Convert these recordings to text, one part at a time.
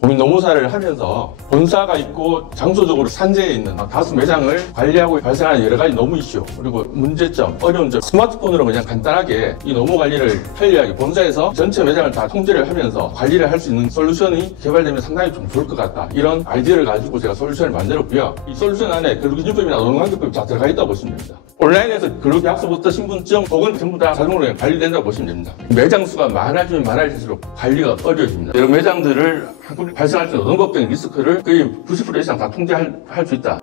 공인노무사를 하면서 본사가 있고 장소적으로 산재에 있는 다수 매장을 관리하고 발생하는 여러 가지 노무 이슈, 그리고 문제점, 어려운 점, 스마트폰으로 그냥 간단하게 이 노무 관리를 편리하게 본사에서 전체 매장을 다 통제를 하면서 관리를 할 수 있는 솔루션이 개발되면 상당히 좀 좋을 것 같다. 이런 아이디어를 가지고 제가 솔루션을 만들었고요. 이 솔루션 안에 근로기준법이나 노동관계법이 다 들어가 있다고 보시면 됩니다. 온라인에서 근로계약서부터 신분증, 복은 전부 다 자동으로 그냥 관리된다고 보시면 됩니다. 매장 수가 많아지면 많아질수록 관리가 어려워집니다. 여러 매장들을 한꺼번에 발생할 수 있는 노동법적인 리스크를 거의 90% 이상 다 통제할 수 있다.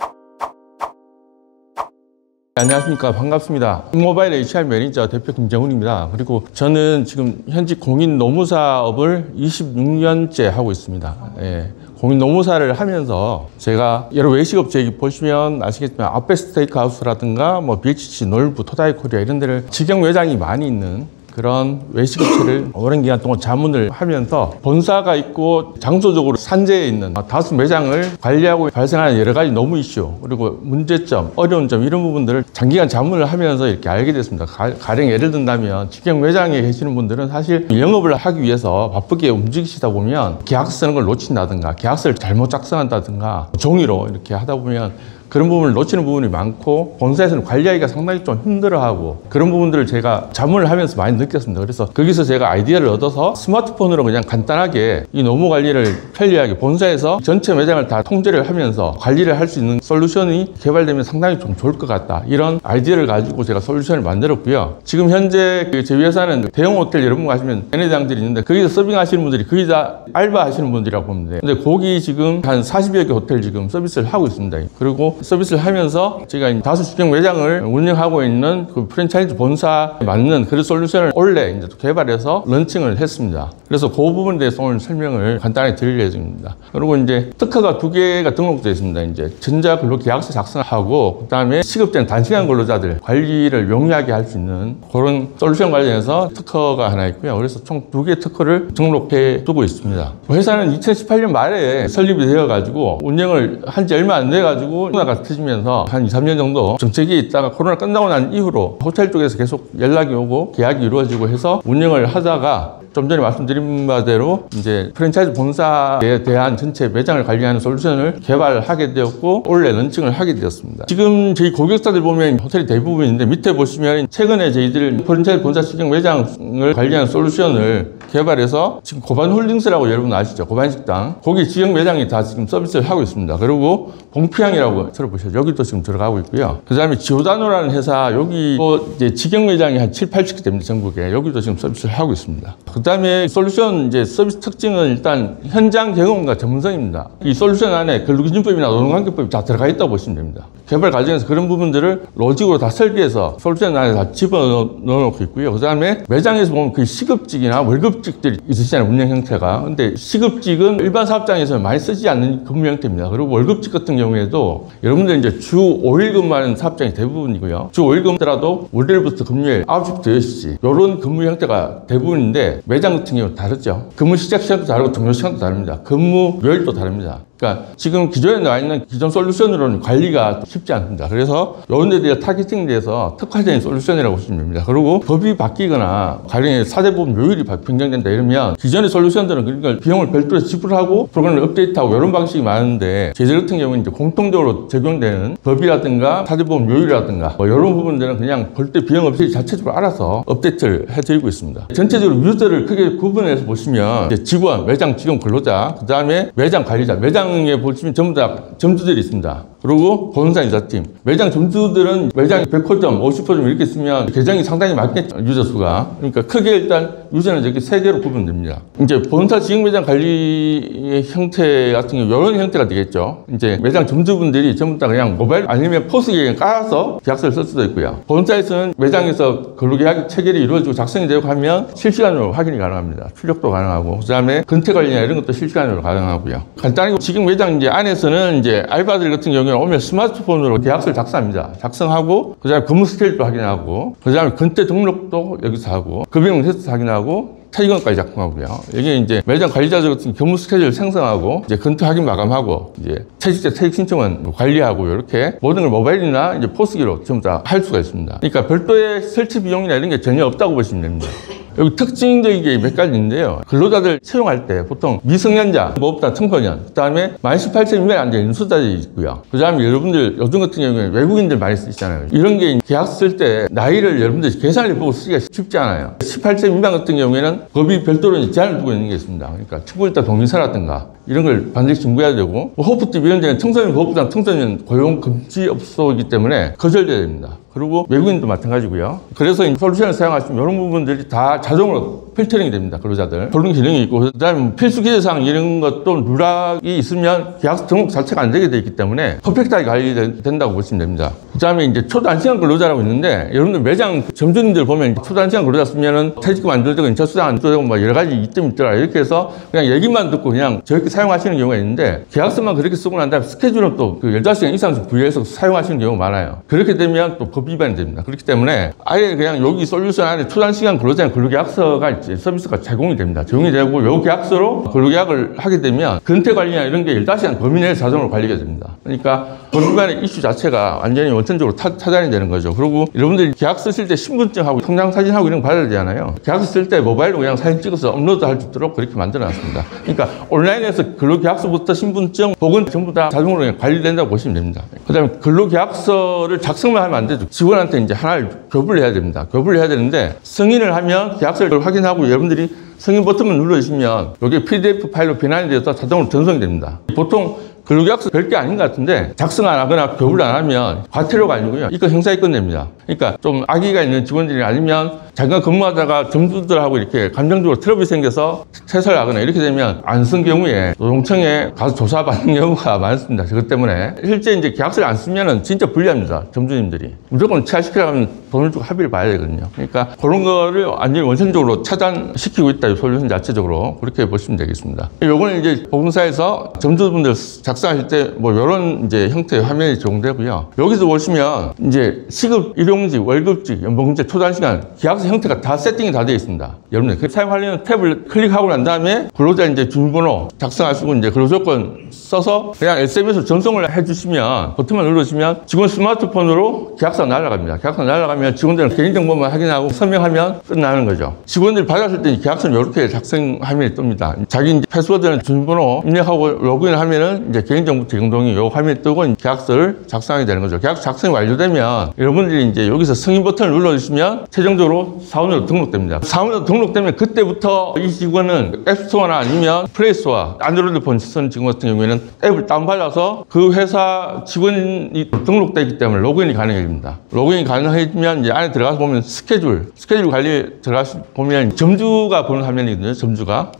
안녕하십니까, 반갑습니다. 모바일 HR 매니저 대표 김정훈입니다. 그리고 저는 지금 현직 공인노무사업을 26년째 하고 있습니다. 공인노무사를 하면서 제가 여러 외식업체 보시면 아시겠지만 아웃백 스테이크하우스라든가 뭐 BHC, 놀부, 토다이 코리아 이런 데를 직영 매장이 많이 있는 그런 외식업체를 오랜 기간 동안 자문을 하면서 본사가 있고 장소적으로 산재에 있는 다수 매장을 관리하고 발생하는 여러 가지 노무 이슈, 그리고 문제점, 어려운 점 이런 부분들을 장기간 자문을 하면서 이렇게 알게 됐습니다. 가령 예를 든다면 직영 매장에 계시는 분들은 사실 영업을 하기 위해서 바쁘게 움직이시다 보면 계약서 쓰는 걸 놓친다든가 계약서를 잘못 작성한다든가 종이로 이렇게 하다 보면 그런 부분을 놓치는 부분이 많고 본사에서는 관리하기가 상당히 좀 힘들어하고 그런 부분들을 제가 자문을 하면서 많이 느꼈습니다. 그래서 거기서 제가 아이디어를 얻어서 스마트폰으로 그냥 간단하게 이 노무 관리를 편리하게 본사에서 전체 매장을 다 통제를 하면서 관리를 할 수 있는 솔루션이 개발되면 상당히 좀 좋을 것 같다. 이런 아이디어를 가지고 제가 솔루션을 만들었고요. 지금 현재 저희 회사는 대형 호텔 여러분 가시면 매니저장들이 있는데 거기서 서빙하시는 분들이 거의 다 알바하시는 분들이라고 보면 돼요. 근데 거기 지금 한 40여 개 호텔 지금 서비스를 하고 있습니다. 그리고 서비스를 하면서 제가 다수 직영 매장을 운영하고 있는 그 프랜차이즈 본사에 맞는 그런 솔루션을 올해 이제 개발해서 런칭을 했습니다. 그래서 그 부분에 대해서 오늘 설명을 간단히 드릴 예정입니다. 그리고 이제 특허가 2개가 등록되어 있습니다. 이제 전자근로계약서 작성하고 그다음에 시급된 단시간 근로자들 관리를 용이하게 할 수 있는 그런 솔루션 관련해서 특허가 하나 있고요. 그래서 총 2개 특허를 등록해 두고 있습니다. 회사는 2018년 말에 설립이 되어가지고 운영을 한 지 얼마 안 돼가지고 코로나가 터지면서 한 2, 3년 정도 정책이 있다가 코로나 끝나고 난 이후로 호텔 쪽에서 계속 연락이 오고 계약이 이루어지고 해서 운영을 하다가 좀 전에 말씀드린 바대로 이제 프랜차이즈 본사에 대한 전체 매장을 관리하는 솔루션을 개발하게 되었고 올해 런칭을 하게 되었습니다. 지금 저희 고객사들 보면 호텔이 대부분인데 밑에 보시면 최근에 저희들 프랜차이즈 본사 직영 매장을 관리하는 솔루션을 개발해서 지금 고반홀딩스라고 여러분 아시죠? 고반식당. 거기 지역 매장이 다 지금 서비스를 하고 있습니다. 그리고 봉피향이라고 들어보셨죠? 여기도 지금 들어가고 있고요. 그 다음에 지오다노라는 회사, 여기도 이제 직영 매장이 한 7, 80개 됩니다. 전국에. 여기도 지금 서비스를 하고 있습니다. 그 다음에 솔루션 이제 서비스 특징은 일단 현장 경험과 전문성입니다. 이 솔루션 안에 근로기준법이나 노동관계법이 다 들어가 있다고 보시면 됩니다. 개발 과정에서 그런 부분들을 로직으로 다 설계해서 솔루션 안에 다 집어넣어놓고 있고요. 그 다음에 매장에서 보면 그 시급직이나 월급직들이 있으시잖아요. 운영 형태가. 근데 시급직은 일반 사업장에서는 많이 쓰지 않는 근무 형태입니다. 그리고 월급직 같은 경우에도 여러분들 이제 주 5일 근무하는 사업장이 대부분이고요. 주 5일 근무라도 월요일부터 금요일 9시부터 10시 이런 근무 형태가 대부분인데 매장 같은 경우는 다르죠. 근무 시작 시간도 다르고 종료 시간도 다릅니다. 근무 요일도 다릅니다. 그러니까 지금 기존에 나와 있는 기존 솔루션으로는 관리가 쉽지 않습니다. 그래서 이런 데 대해 타겟팅돼서 특화된 솔루션이라고 보시면 됩니다. 그리고 법이 바뀌거나 가령 사대보험 요율이 변경된다 이러면 기존의 솔루션들은 그러니까 비용을 별도로 지불하고 프로그램을 업데이트하고 이런 방식이 많은데 저희들 같은 경우는 이제 공통적으로 적용되는 법이라든가 사대보험 요율이라든가 뭐 이런 부분들은 그냥 별도 비용 없이 자체적으로 알아서 업데이트를 해드리고 있습니다. 전체적으로 유저를 크게 구분해서 보시면 이제 직원, 매장 직원 근로자, 그 다음에 매장 관리자, 매장에 보시면 전부 다 점주들이 있습니다. 그리고 본사 인사팀. 매장 점주들은 매장이 100호점, 50호점 이렇게 있으면 계정이 상당히 많겠죠. 유저 수가. 그러니까 크게 일단 유저는 이렇게 3개로 구분됩니다. 이제 본사 지역 매장 관리 형태 같은 경우 이런 형태가 되겠죠. 이제 매장 점주분들이 전부 다 그냥 모바일 아니면 포스기에 깔아서 계약서를 쓸 수도 있고요. 본사에서는 매장에서 근로계약 체결이 이루어지고 작성이 되고 하면 실시간으로 확인이 가능합니다. 출력도 가능하고 그 다음에 근태 관리나 이런 것도 실시간으로 가능하고요. 간단하게 지금 매장 이제 안에서는 이제 알바들 같은 경우는 오면 스마트폰으로 계약서를 작성합니다. 작성하고 그다음에 근무 스케줄도 확인하고 그다음에 근태 등록도 여기서 하고 급여명 테스트 확인하고 퇴직금까지 작성하고요. 이게 이제 매장 관리자들 같은 경무 스케줄 생성하고 이제 검토 확인 마감하고 이제 퇴직자 퇴직 신청은 관리하고 이렇게 모든 걸 모바일이나 이제 포스기로 전부 다 할 수가 있습니다. 그러니까 별도의 설치 비용이나 이런 게 전혀 없다고 보시면 됩니다. 여기 특징적인 게 몇 가지인데요. 근로자들 채용할 때 보통 미성년자, 무업자, 청소년, 그 다음에 만 18세 미만이 안 되는 인수자들이 있고요. 그 다음에 여러분들 요즘 같은 경우에는 외국인들 많이 쓰시잖아요. 이런 게 계약서 쓸 때 나이를 여러분들이 계산을 해보고 쓰기가 쉽지 않아요. 18세 미만 같은 경우에는 법이 별도로 제한을 두고 있는 게 있습니다. 그러니까 친구일자 동의서라든가 이런 걸 반드시 준비해야 되고 호프집 이런 데는 청소년 보호부장 청소년 고용 금지 업소이기 때문에 거절돼야 됩니다. 그리고 외국인도 마찬가지고요. 그래서 솔루션을 사용하시면 이런 부분들이 다 자동으로 필터링이 됩니다. 근로자들. 그런 기능이 있고 그다음에 필수 기재사항 이런 것도 누락이 있으면 계약서 등록 자체가 안 되게 돼 있기 때문에 퍼펙트하게 관리된다고 보시면 됩니다. 그다음에 이제 초단시간 근로자라고 있는데 여러분들 매장 점주님들 보면 초단시간 근로자 쓰면은 퇴직금 안 줘도 되고 인차수당 안 줘도 되고 뭐 여러 가지 이점이 있더라. 이렇게 해서 그냥 얘기만 듣고 그냥 저렇게 사용하시는 경우가 있는데 계약서만 그렇게 쓰고 난 다음에 스케줄은 또 그 15시간 이상 부여해서 사용하시는 경우가 많아요. 그렇게 되면 또 법 위반이 됩니다. 그렇기 때문에 아예 그냥 여기 솔루션 안에 초단시간 근로자 근로계약서가 이제 서비스가 제공이 됩니다. 제공이 되고 요 계약서로 근로계약을 하게 되면 근태 관리나 이런 게 15시간 범위 내에 자동으로 관리가 됩니다. 그러니까 법 위반의 이슈 자체가 완전히 원천적으로 차단이 되는 거죠. 그리고 여러분들이 계약서 쓸 때 신분증하고 통장 사진하고 이런 거 받아야 되잖아요. 계약서 쓸 때 모바일로 그냥 사진 찍어서 업로드할 수 있도록 그렇게 만들어 놨습니다. 그러니까 온라인에서 근로계약서부터 신분증, 복은 전부 다 자동으로 그냥 관리된다고 보시면 됩니다. 그다음에 근로계약서를 작성만 하면 안 되죠. 직원한테 이제 하나를 교부를 해야 됩니다. 교부를 해야 되는데 승인을 하면 계약서를 확인하고 여러분들이 승인 버튼을 눌러주시면 여기 PDF 파일로 변환이 돼서 자동으로 전송이 됩니다. 보통 근로계약서 별게 아닌 것 같은데 작성 안 하거나 교부를 안 하면 과태료가 아니고요. 이거 형사입건 됩니다. 그러니까 좀 악의가 있는 직원들이 아니면 자기가 근무하다가 점주들하고 이렇게 감정적으로 트러블이 생겨서 퇴사를 하거나 이렇게 되면 안 쓴 경우에 노동청에 가서 조사받는 경우가 많습니다. 그것 때문에 실제 이제 계약서를 안 쓰면은 진짜 불리합니다. 점주님들이 무조건 취하시키려면 돈을 주고 합의를 봐야 되거든요. 그러니까 그런 거를 완전히 원천적으로 차단시키고 있다. 이 솔루션 자체적으로 그렇게 보시면 되겠습니다. 요거는 이제 보험사에서 점주분들 작성하실 때 뭐 이런 이제 형태의 화면이 제공되고요. 여기서 보시면 이제 시급, 일용직, 월급직, 연봉제, 초단시간 계약서 형태가 다 세팅이 다 되어 있습니다. 여러분들 그 사용하려는 탭을 클릭하고 난 다음에 근로자 이제 주민번호 작성하시고 이제 근로조건 써서 그냥 SMS로 전송을 해주시면 버튼만 눌러주시면 직원 스마트폰으로 계약서가 날아갑니다. 계약서가 날아가면 직원들은 개인정보만 확인하고 서명하면 끝나는 거죠. 직원들이 받았을 때 계약서는 이렇게 작성 화면이 뜹니다. 자기 이제 패스워드는 주민번호 입력하고 로그인을 하면은 이제 개인정보 제공동의 이 화면이 뜨고 계약서를 작성하게 되는 거죠. 계약서 작성이 완료되면 여러분들이 이제 여기서 승인 버튼을 눌러주시면 최종적으로 사원으로 등록됩니다. 사원으로 등록되면 그때부터 이 직원은 앱스토어나 아니면 플레이스토어, 안드로이드 폰 쓰는 직원 같은 경우에는 앱을 다운받아서 그 회사 직원이 등록되어 있기 때문에 로그인이 가능해집니다. 로그인이 가능해지면 이제 안에 들어가서 보면 스케줄 관리에 들어가서 보면 점주가 보는 화면이거든요.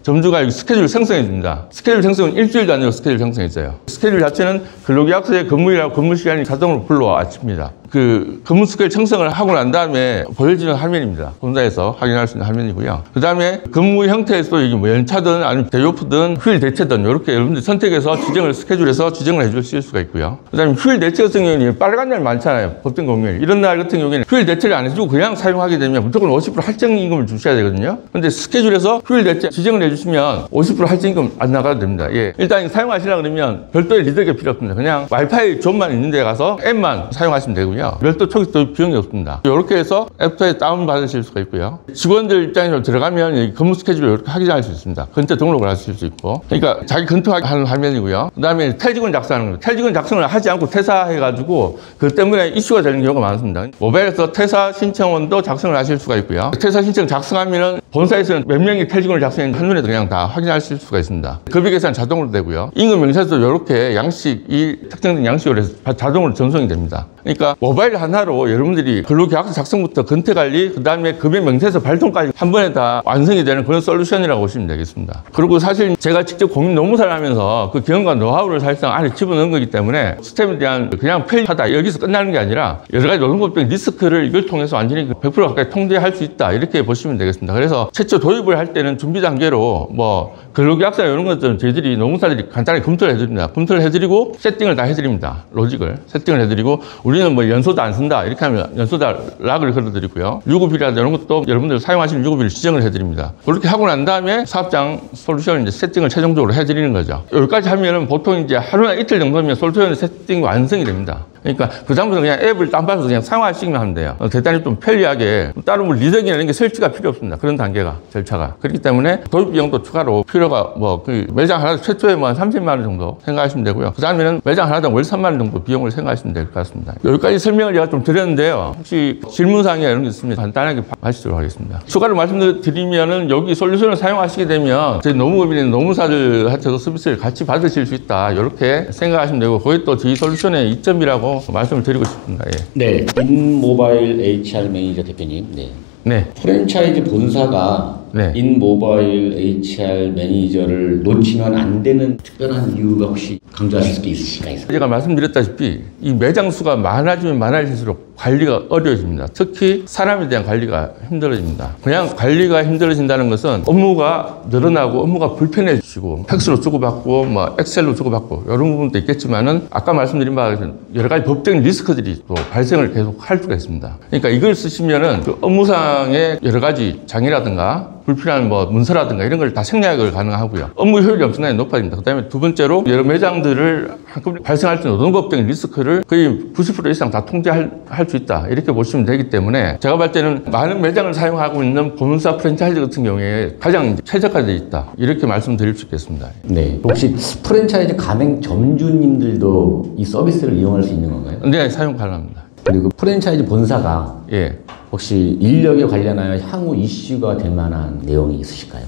점주가 여기 스케줄 생성해 줍니다. 스케줄 생성은 일주일 단위로 스케줄 생성했어요. 스케줄 자체는 근로계약서의 근무일하고 근무시간이 자동으로 불러와집니다. 그 근무 스케줄 생성을 하고 난 다음에 보여지는 화면입니다. 본사에서 확인할 수 있는 화면이고요. 그 다음에 근무 형태에서 이게 뭐 연차든 아니면 데이오프든 휴일 대체든 이렇게 여러분들 선택해서 지정을 스케줄에서 지정을 해주실 수가 있고요. 그 다음에 휴일 대체 같은 경우는 빨간 날 많잖아요. 법定공휴일. 이런 날 같은 경우에는 휴일 대체를 안 해주고 그냥 사용하게 되면 무조건 50% 할증임금을 주셔야 되거든요. 근데 스케줄에서 휴일 대체 지정을 해주시면 50% 할증임금 안 나가도 됩니다. 예. 일단 사용하시려고 그러면 별도의 리더기가 필요 없습니다. 그냥 와이파이 존만 있는 데 가서 앱만 사용하시면 되고요. 별도 초기 비용이 없습니다. 이렇게 해서 앱스토어에 다운받으실 수가 있고요. 직원들 입장에서 들어가면 근무 스케줄을 이렇게 확인할 수 있습니다. 근태 등록을 하실 수 있고. 그러니까 자기 근토하는 화면이고요. 그 다음에 퇴직원 작성하는 거예요. 퇴직원 작성을 하지 않고 퇴사해가지고 그 때문에 이슈가 되는 경우가 많습니다. 모바일에서 퇴사 신청원도 작성을 하실 수가 있고요. 퇴사 신청 작성하면은 본사에서는 몇 명이 퇴직원을 작성했는지 한눈에 그냥 다 확인하실 수가 있습니다. 급여 계산 자동으로 되고요. 임금 명세서도 이렇게 양식이 특정된 양식으로 해서 자동으로 전송이 됩니다. 그러니까 모바일 하나로 여러분들이 근로계약서 작성부터 근태관리, 그 다음에 급여 명세서 발송까지 한 번에 다 완성이 되는 그런 솔루션이라고 보시면 되겠습니다. 그리고 사실 제가 직접 공인 노무사를 하면서 그 경험과 노하우를 사실상 안에 집어넣은 거기 때문에 시스템에 대한 그냥 편리하다 여기서 끝나는 게 아니라 여러 가지 노동법적 리스크를 이걸 통해서 완전히 100% 가까이 통제할 수 있다 이렇게 보시면 되겠습니다. 그래서 최초 도입을 할 때는 준비 단계로 뭐 근로계약서 이런 것들은 저희들이 노무사들이 간단히 검토를 해드립니다. 검토를 해드리고 세팅을 다 해드립니다. 로직을 세팅을 해드리고 우리 우리는 뭐 연소도 안 쓴다. 이렇게 하면 연소다 락을 걸어드리고요. 유급비라든지 이런 것도 여러분들 사용하시는 유급비를 지정을 해드립니다. 그렇게 하고 난 다음에 사업장 솔루션을 이제 세팅을 최종적으로 해드리는 거죠. 여기까지 하면은 보통 이제 하루나 이틀 정도면 솔루션 세팅이 완성이 됩니다. 그러니까 그다음부터 그냥 앱을 다운받아서 그냥 사용하시기만 하면 돼요. 대단히 좀 편리하게 따로 뭐 리더기나 이런 게 설치가 필요 없습니다. 그런 단계가 절차가 그렇기 때문에 도입 비용도 추가로 필요가 뭐 그 매장 하나 최초에 뭐 한 30만 원 정도 생각하시면 되고요. 그다음에는 매장 하나당 월 3만 원 정도 비용을 생각하시면 될 것 같습니다. 여기까지 설명을 제가 좀 드렸는데요. 혹시 질문사항이나 이런 게 있으면 간단하게 하시도록 하겠습니다. 추가로 말씀드리면은 여기 솔루션을 사용하시게 되면 저희 노무법인의 노무사들한테도 서비스를 같이 받으실 수 있다. 이렇게 생각하시면 되고 그게 또 저희 솔루션의 이점이라고 말씀을 드리고 싶습니다. 예. 네, 인모바일 HR 매니저 대표님. 네. 네. 프랜차이즈 본사가 네. 인모바일 HR 매니저를 놓치면 안 되는 특별한 이유가 혹시 강조하실 수 있으실까요? 제가 말씀드렸다시피 이 매장 수가 많아지면 많아질수록 관리가 어려워집니다. 특히 사람에 대한 관리가 힘들어집니다. 그냥 관리가 힘들어진다는 것은 업무가 늘어나고 업무가 불편해지고 팩스로 주고받고 뭐 엑셀로 주고받고 이런 부분도 있겠지만은 아까 말씀드린 바와 같이 여러 가지 법적인 리스크들이 또 발생을 계속 할 수가 있습니다. 그러니까 이걸 쓰시면은 그 업무상의 여러 가지 장애라든가 불필요한 뭐 문서라든가 이런 걸 다 생략을 가능하고요. 업무 효율이 엄청나게 높아집니다. 그다음에 두 번째로 여러 매장들을 한꺼번에 발생할 수 있는 노동법적인 리스크를 거의 90% 이상 다 통제할 수 있다. 이렇게 보시면 되기 때문에 제가 볼 때는 많은 매장을 사용하고 있는 본사 프랜차이즈 같은 경우에 가장 최적화되어 있다. 이렇게 말씀드릴 수 있겠습니다. 네. 혹시 프랜차이즈 가맹점주님들도 이 서비스를 이용할 수 있는 건가요? 네, 사용 가능합니다. 그리고 프랜차이즈 본사가 예. 혹시 인력에 관련하여 향후 이슈가 될 만한 내용이 있으실까요?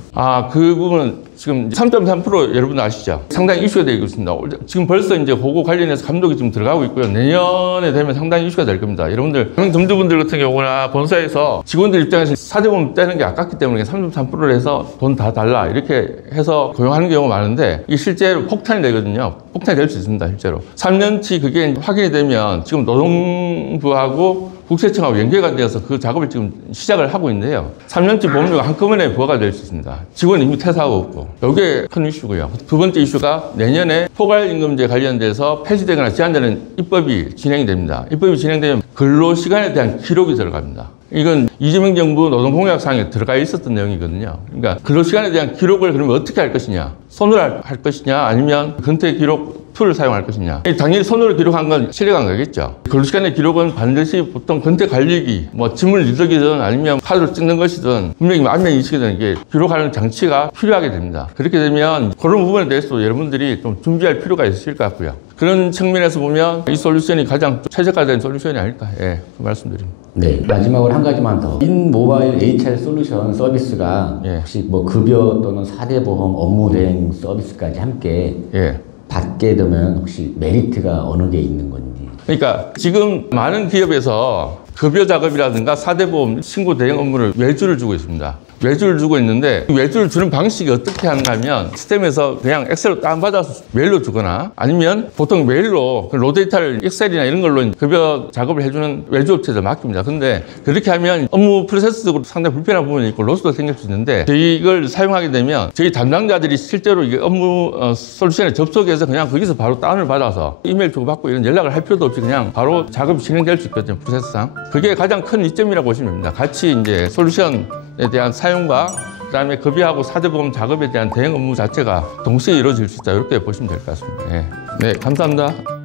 그 부분은 지금 3.3% 여러분 아시죠? 상당히 이슈가 되고 있습니다. 지금 벌써 이제 그거 관련해서 감독이 좀 들어가고 있고요. 내년에 되면 상당히 이슈가 될 겁니다. 여러분들, 점주분들 같은 경우나 본사에서 직원들 입장에서 사대보험 떼는 게 아깝기 때문에 3.3%를 해서 돈 다 달라 이렇게 해서 고용하는 경우가 많은데 이게 실제로 폭탄이 되거든요. 폭탄이 될 수 있습니다. 실제로. 3년치 그게 확인이 되면 지금 노동부하고 국세청하고 연계가 되어서 그 작업을 지금 시작을 하고 있는데요. 3년치 보험료가 한꺼번에 부과가 될 수 있습니다. 직원 이미 퇴사하고 없고. 이게 큰 이슈고요. 두 번째 이슈가 내년에 포괄임금제 관련돼서 폐지되거나 제한되는 입법이 진행이 됩니다. 입법이 진행되면 근로시간에 대한 기록이 들어갑니다. 이건 이재명 정부 노동공약상에 들어가 있었던 내용이거든요. 그러니까 근로시간에 대한 기록을 그러면 어떻게 할 것이냐? 손으로 할 것이냐? 아니면 근태 기록 툴을 사용할 것이냐? 당연히 손으로 기록한 건 실력한 거겠죠. 근로시간의 기록은 반드시 보통 근태 관리기, 뭐 지문 리더기든 아니면 카드로 찍는 것이든 분명히 안면 인식이든 이게 기록하는 장치가 필요하게 됩니다. 그렇게 되면 그런 부분에 대해서도 여러분들이 좀 준비할 필요가 있으실 것 같고요. 그런 측면에서 보면 이 솔루션이 가장 최적화된 솔루션이 아닐까, 예, 그 말씀드립니다. 네, 마지막으로 한 가지만 더. 인모바일 HR 솔루션 서비스가 혹시 뭐 급여 또는 4대 보험 업무 대행 서비스까지 함께 받게 되면 혹시 메리트가 어느 게 있는 건지. 그러니까 지금 많은 기업에서 급여 작업이라든가 4대 보험 신고 대행 업무를 외주를 주고 있습니다. 외주를 주고 있는데 외주를 주는 방식이 어떻게 하냐면 시스템에서 그냥 엑셀로 다운받아서 메일로 주거나 아니면 보통 메일로 로데이터를 엑셀이나 이런 걸로 급여 작업을 해주는 외주업체들 맡깁니다. 근데 그렇게 하면 업무 프로세스적으로 상당히 불편한 부분이 있고 로스도 생길 수 있는데 이걸 사용하게 되면 저희 담당자들이 실제로 이게 업무 솔루션에 접속해서 그냥 거기서 바로 다운을 받아서 이메일 주고받고 이런 연락을 할 필요도 없이 그냥 바로 작업이 진행될 수 있거든요. 프로세스상. 그게 가장 큰 이점이라고 보시면 됩니다. 같이 이제 솔루션에 대한 사용과 그다음에 급여하고 4대 보험 작업에 대한 대행 업무 자체가 동시에 이루어질 수 있다. 이렇게 보시면 될 것 같습니다. 네, 감사합니다.